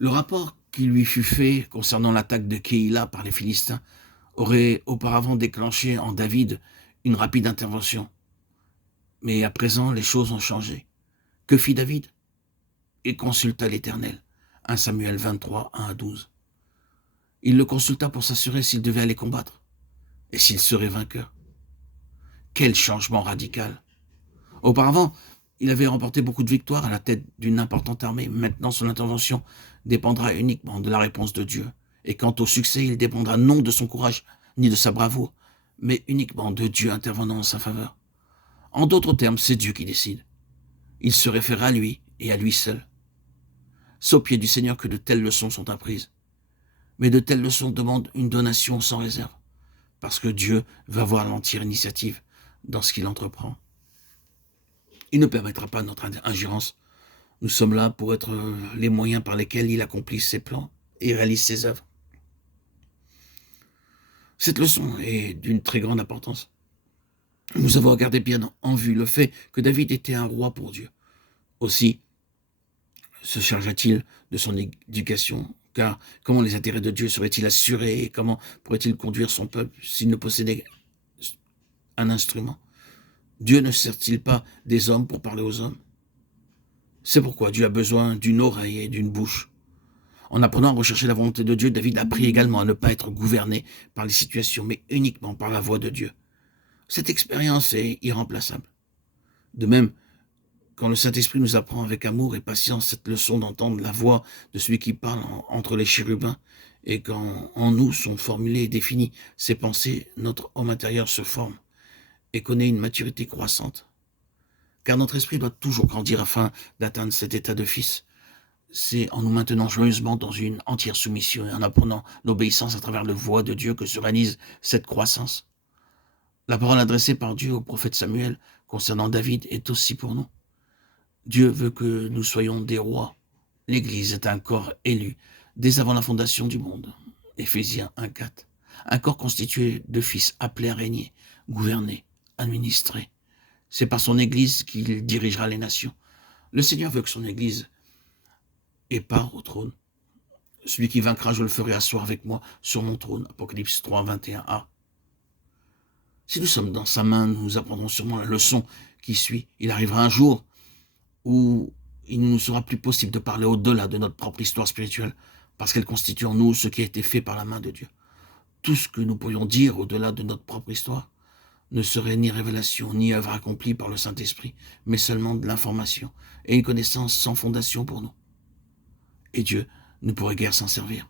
Le rapport qui lui fut fait concernant l'attaque de Keïla par les Philistins aurait auparavant déclenché en David une rapide intervention. Mais à présent, les choses ont changé. Que fit David? Il consulta l'Éternel. 1 Samuel 23, 1 à 12. Il le consulta pour s'assurer s'il devait aller combattre et s'il serait vainqueur. Quel changement radical! Auparavant, il avait remporté beaucoup de victoires à la tête d'une importante armée. Maintenant, son intervention dépendra uniquement de la réponse de Dieu. Et quant au succès, il dépendra non de son courage ni de sa bravoure, mais uniquement de Dieu intervenant en sa faveur. En d'autres termes, c'est Dieu qui décide. Il se réfère à lui et à lui seul. C'est au pied du Seigneur que de telles leçons sont apprises. Mais de telles leçons demandent une donation sans réserve, parce que Dieu va avoir l'entière initiative dans ce qu'il entreprend. Il ne permettra pas notre ingérence. Nous sommes là pour être les moyens par lesquels il accomplit ses plans et réalise ses œuvres. Cette leçon est d'une très grande importance. Nous avons regardé bien en vue le fait que David était un roi pour Dieu. Aussi se chargea-t-il de son éducation, car comment les intérêts de Dieu seraient-ils assurés et comment pourrait-il conduire son peuple s'il ne possédait un instrument? Dieu ne sert-il pas des hommes pour parler aux hommes? C'est pourquoi Dieu a besoin d'une oreille et d'une bouche. En apprenant à rechercher la volonté de Dieu, David a appris également à ne pas être gouverné par les situations, mais uniquement par la voix de Dieu. Cette expérience est irremplaçable. De même, quand le Saint-Esprit nous apprend avec amour et patience cette leçon d'entendre la voix de celui qui parle entre les chérubins, et quand en nous sont formulées et définies ces pensées, notre homme intérieur se forme et connaît une maturité croissante. Car notre esprit doit toujours grandir afin d'atteindre cet état de fils. C'est en nous maintenant joyeusement dans une entière soumission et en apprenant l'obéissance à travers la voix de Dieu que se réalise cette croissance. La parole adressée par Dieu au prophète Samuel concernant David est aussi pour nous. Dieu veut que nous soyons des rois. L'Église est un corps élu dès avant la fondation du monde. Éphésiens 1,4. Un corps constitué de fils appelés à régner, gouverner, administrer. C'est par son Église qu'il dirigera les nations. Le Seigneur veut que son Église ait part au trône. Celui qui vaincra, je le ferai asseoir avec moi sur mon trône. Apocalypse 3, 21a. Si nous sommes dans sa main, nous apprendrons sûrement la leçon qui suit. Il arrivera un jour où il ne nous sera plus possible de parler au-delà de notre propre histoire spirituelle, parce qu'elle constitue en nous ce qui a été fait par la main de Dieu. Tout ce que nous pourrions dire au-delà de notre propre histoire ne serait ni révélation, ni œuvre accomplie par le Saint-Esprit, mais seulement de l'information et une connaissance sans fondation pour nous. Et Dieu ne pourrait guère s'en servir.